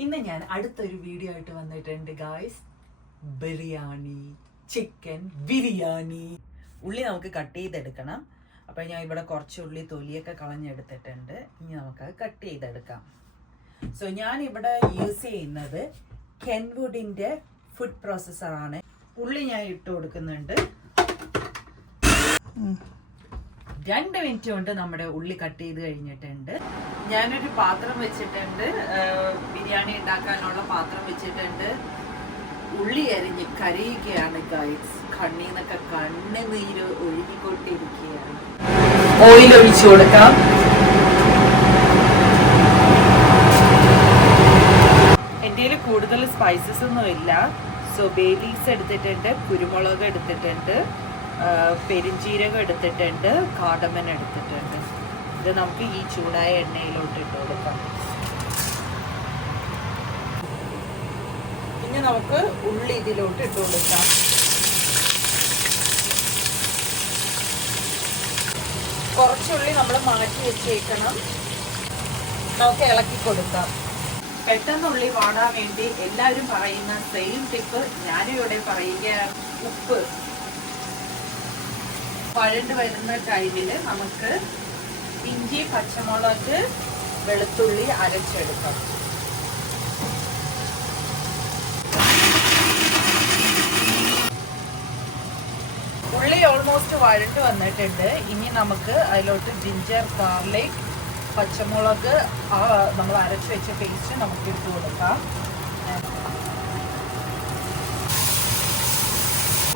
ഇന്ന് ഞാൻ അടുത്തൊരു വീഡിയോ ആയിട്ട് വന്നിട്ടുണ്ട് ഗായ്സ്. ബിരിയാണി, ചിക്കൻ ബിരിയാണി. ഉള്ളി നമുക്ക് കട്ട് ചെയ്തെടുക്കണം. അപ്പോൾ ഞാൻ ഇവിടെ കുറച്ച് ഉള്ളി തൊലിയൊക്കെ കളഞ്ഞെടുത്തിട്ടുണ്ട്. ഇനി നമുക്കത് കട്ട് ചെയ്തെടുക്കാം. സോ ഞാൻ ഇവിടെ യൂസ് ചെയ്യുന്നത് കെൻവുഡിൻ്റെ ഫുഡ് പ്രോസസ്സറാണ്. ഉള്ളി ഞാൻ ഇട്ട് കൊടുക്കുന്നുണ്ട്. 2 മിനിറ്റ് കൊണ്ട് നമ്മുടെ ഉള്ളി കട്ട് ചെയ്ത് കഴിഞ്ഞിട്ടുണ്ട്. ഞാനൊരു പാത്രം വെച്ചിട്ടുണ്ട്, ബിരിയാണി ഉണ്ടാക്കാനുള്ള പാത്രം വെച്ചിട്ടുണ്ട്. ഉള്ളി അരിഞ്ഞ് കരയുകയാണ് ഗൈസ്. കണ്ണീന്നൊക്കെ കണ്ണുനീര് ഒഴുകിക്കൊണ്ടിരിക്കുകയാണ്. ഓയിൽ ഒഴിച്ചു കൊടുക്കാം. എൻ്റെ കയ്യിൽ കൂടുതൽ സ്പൈസസ് ഒന്നും ഇല്ല. സോ ബേ ലീവ്സ് എടുത്തിട്ടുണ്ട്, കുരുമുളക് എടുത്തിട്ടുണ്ട്, പെരിഞ്ചീരകം എടുത്തിട്ടുണ്ട്, കാടമൻ എടുത്തിട്ടുണ്ട്. ഇത് നമുക്ക് ഈ ചൂടായ എണ്ണയിലോട്ട് ഇട്ട് കൊടുക്കാം. പിന്നെ നമുക്ക് ഉള്ളി ഇതിലോട്ട് ഇട്ട് കൊടുക്കാം. കുറച്ചുള്ളി നമ്മൾ മാറ്റി വെച്ചേക്കണം. നമുക്ക് ഇളക്കി കൊടുക്കാം. പെട്ടെന്ന് ഉള്ളി വാടാൻ വേണ്ടി എല്ലാവരും പറയുന്ന സെയിം ടിപ്പ് ഞാനും ഇവിടെ പറയുകയാണ്. ഉപ്പ് വഴണ്ട് വരുന്ന ടൈമിൽ നമുക്ക് ഇഞ്ചി, പച്ചമുളക്, വെളുത്തുള്ളി അരച്ചെടുക്കാം. ഉള്ളി ഓൾമോസ്റ്റ് വഴണ്ട് വന്നിട്ടുണ്ട്. ഇനി നമുക്ക് അതിലോട്ട് ജിഞ്ചർ, ഗാർലിക്, പച്ചമുളക്, നമ്മൾ അരച്ച് വെച്ച പേസ്റ്റ് നമുക്ക് ഇട്ട് കൊടുക്കാം.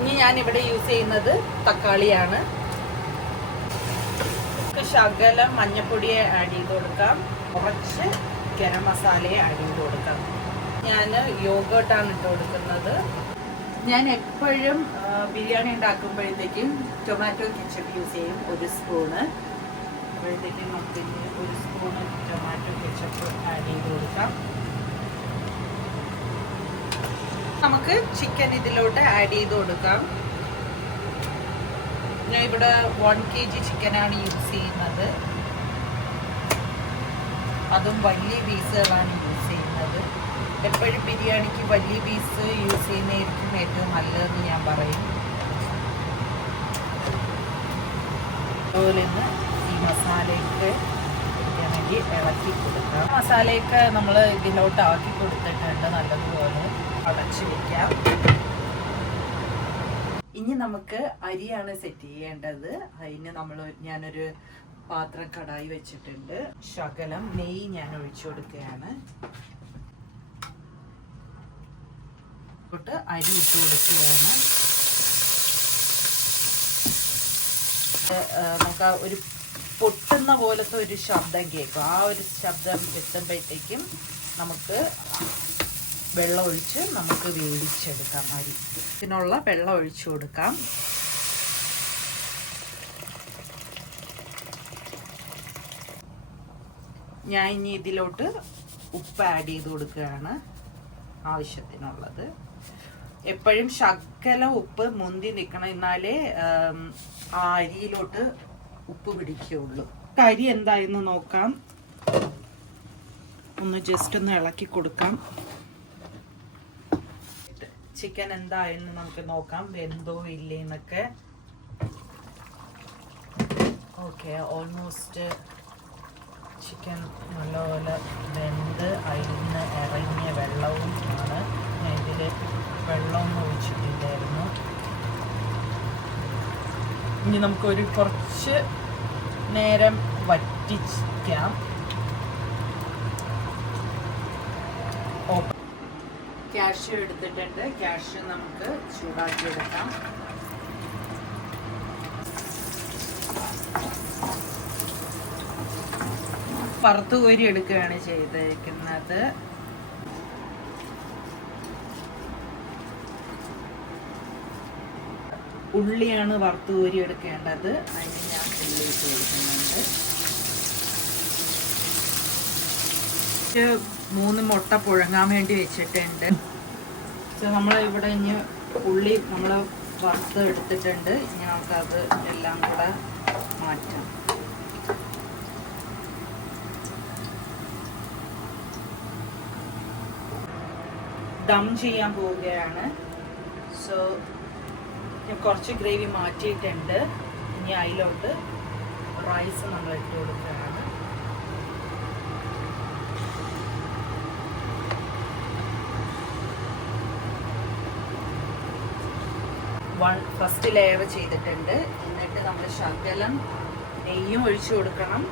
ഇനി ഞാൻ ഇവിടെ യൂസ് ചെയ്യുന്നത് തക്കാളിയാണ്. ശകലം മഞ്ഞപ്പൊടിയെ ആഡ് ചെയ്ത് കൊടുക്കാം. കുറച്ച് ഗരം മസാലയെ ആഡ് ചെയ്ത് കൊടുക്കാം. ഞാൻ യോഗേർട്ടാണ് ഇട്ട് കൊടുക്കുന്നത്. ഞാൻ എപ്പോഴും ബിരിയാണി ഉണ്ടാക്കുമ്പോഴത്തേക്കും ടൊമാറ്റോ കെച്ചപ്പ് യൂസ് ചെയ്യും. 1 സ്പൂണ്. അപ്പോഴത്തേക്കും നമുക്ക് 1 സ്പൂണ് ടൊമാറ്റോ കെച്ചപ്പ് ആഡ് ചെയ്ത് കൊടുക്കാം. നമുക്ക് ചിക്കൻ ഇതിലോട്ട് ആഡ് ചെയ്ത് കൊടുക്കാം. ഞാൻ ഇവിടെ 1 kg ചിക്കനാണ് യൂസ് ചെയ്യുന്നത്. അതും വലിയ പീസുകളാണ് യൂസ് ചെയ്യുന്നത്. എപ്പോഴും ബിരിയാണിക്ക് വലിയ പീസ് യൂസ് ചെയ്യുന്നതായിരിക്കും ഏറ്റവും നല്ലതെന്ന് ഞാൻ പറയും. അതുപോലെ തന്നെ ഈ മസാലയൊക്കെ വേണമെങ്കിൽ ഇളക്കി കൊടുക്കാം. മസാലയൊക്കെ നമ്മൾ ഇതിലോട്ട് ആക്കി കൊടുത്തിട്ടുണ്ട്. നല്ലതുപോലെ അടച്ചു വയ്ക്കാം. ഇനി നമുക്ക് അരിയാണ് സെറ്റ് ചെയ്യേണ്ടത്. അതിന് ഞാനൊരു പാത്രം കടായി വെച്ചിട്ടുണ്ട്. ശകലം നെയ്യ് ഞാൻ ഒഴിച്ചു കൊടുക്കുകയാണ്. അരി ഇട്ട് കൊടുക്കുകയാണ്. നമുക്ക് ഒരു പൊട്ടുന്ന പോലത്തെ ഒരു ശബ്ദം കേൾക്കും. ആ ഒരു ശബ്ദം എത്തുമ്പോഴത്തേക്കും നമുക്ക് വെള്ളം ഒഴിച്ച് നമുക്ക് വേവിച്ചെടുക്കാം. അരി ഇതിനുള്ള വെള്ളം ഒഴിച്ചു കൊടുക്കാം. ഞാൻ ഇനി ഇതിലോട്ട് ഉപ്പ് ആഡ് ചെയ്ത് കൊടുക്കുകയാണ് ആവശ്യത്തിനുള്ളത്. എപ്പോഴും ശകലം ഉപ്പ് മുന്തി നിൽക്കണം, എന്നാലേ ആ അരിയിലോട്ട് ഉപ്പ് പിടിക്കുകയുള്ളൂ. അരി എന്തായെന്ന് നോക്കാം. ഒന്ന് ജസ്റ്റ് ഒന്ന് ഇളക്കി കൊടുക്കാം. ചിക്കൻ എന്തായെന്ന് നമുക്ക് നോക്കാം, വെന്തോ ഇല്ലേ എന്നൊക്കെ. ഓക്കെ, ഓൾമോസ്റ്റ് ചിക്കൻ നല്ലപോലെ വെന്ത് അതിൽ നിന്ന് ഇറങ്ങിയ വെള്ളവും ആണ്. ഞാൻ ഇതിൽ വെള്ളമൊന്നും ഒഴിച്ചിട്ടില്ലായിരുന്നു. ഇനി നമുക്കൊരു കുറച്ച് നേരം വറ്റിക്കാം. കാഷ്യൂ എടുത്തിട്ടുണ്ട്. കാഷ്യൂ നമുക്ക് ചൂടാക്കി എടുക്കാം. വറുത്ത് കോരി എടുക്കുകയാണ് ചെയ്തിരിക്കുന്നത്. ഉള്ളിയാണ് വറുത്ത് കോരി എടുക്കേണ്ടത്. അതിന് ഞാൻ ഉള്ളി ഇട്ട് കൊടുക്കുന്നുണ്ട്. 3 മുട്ട പുഴുങ്ങാൻ വേണ്ടി വെച്ചിട്ടുണ്ട്. നമ്മൾ ഇവിടെ ഇനി ഉള്ളി നമ്മൾ വറുത്ത് എടുത്തിട്ടുണ്ട്. ഇനി നമുക്കത് എല്ലാം കൂടെ മാറ്റാം. ദം ചെയ്യാൻ പോവുകയാണ്. സോ ഞാൻ കുറച്ച് ഗ്രേവി മാറ്റിയിട്ടുണ്ട്. ഇനി അതിലോട്ട് റൈസ് നമ്മൾ ഇട്ട് കൊടുക്കുകയാണ്. ഫസ്റ്റ് ലെയർ ചെയ്തിട്ടുണ്ട്. എന്നിട്ട് നമ്മൾ ശകലം നെയ്യും ഒഴിച്ചു കൊടുക്കണം.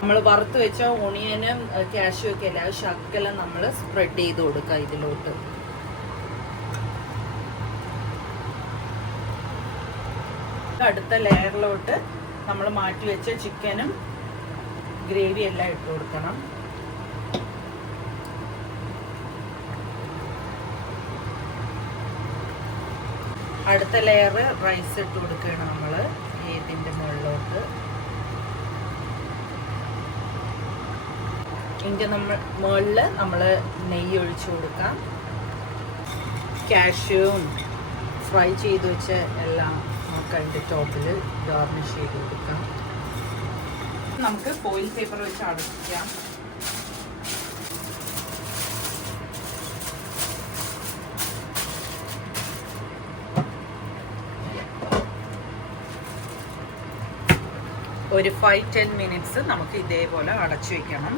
നമ്മൾ വറുത്ത് വെച്ച ഓണിയനും കാഷ്യൂ ഒക്കെ അല്ല, ശകലം നമ്മൾ സ്പ്രെഡ് ചെയ്ത് കൊടുക്കുക ഇതിലോട്ട്. അടുത്ത ലെയറിലോട്ട് നമ്മൾ മാറ്റി വെച്ച ചിക്കനും ഗ്രേവി എല്ലാം ഇട്ട് കൊടുക്കണം. അടുത്ത ലെയർ റൈസ് ഇട്ട് കൊടുക്കുകയാണ് നമ്മൾ ഇതിൻ്റെ മുകളിലോട്ട്. ഇതിൻ്റെ മുകളിൽ നമ്മൾ നെയ്യ് ഒഴിച്ചു കൊടുക്കാം. കാഷ്യൂവും ഫ്രൈ ചെയ്ത് വെച്ച എല്ലാം നമുക്ക് അതിൻ്റെ ടോപ്പിൽ ഗാർണിഷ് ചെയ്ത് കൊടുക്കാം. നമുക്ക് ഫോയിൽ പേപ്പർ വെച്ച് അടയ്ക്കാം. ഒരു 5-10 മിനിറ്റ്സ് നമുക്ക് ഇതേപോലെ അടച്ചു വയ്ക്കണം.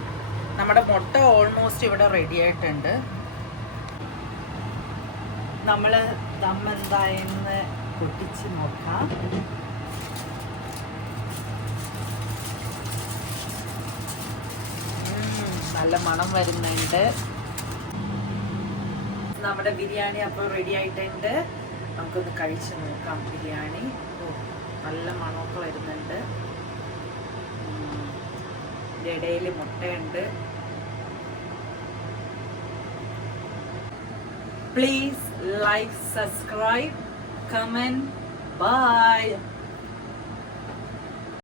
നമ്മുടെ മുട്ട ഓൾമോസ്റ്റ് ഇവിടെ റെഡി ആയിട്ടുണ്ട്. നമ്മൾ ദം എന്തായെന്ന് പൊട്ടിച്ച് നോക്കാം. നല്ല മണം വരുന്നുണ്ട്. നമ്മുടെ ബിരിയാണി അപ്പോൾ റെഡി ആയിട്ടുണ്ട്. നമുക്കൊന്ന് കഴിച്ച് നോക്കാം ബിരിയാണി. നല്ല മണമൊക്കെ വരുന്നുണ്ട്. ഇടയിൽ മുട്ടയുണ്ട്. Please like, subscribe, comment. By.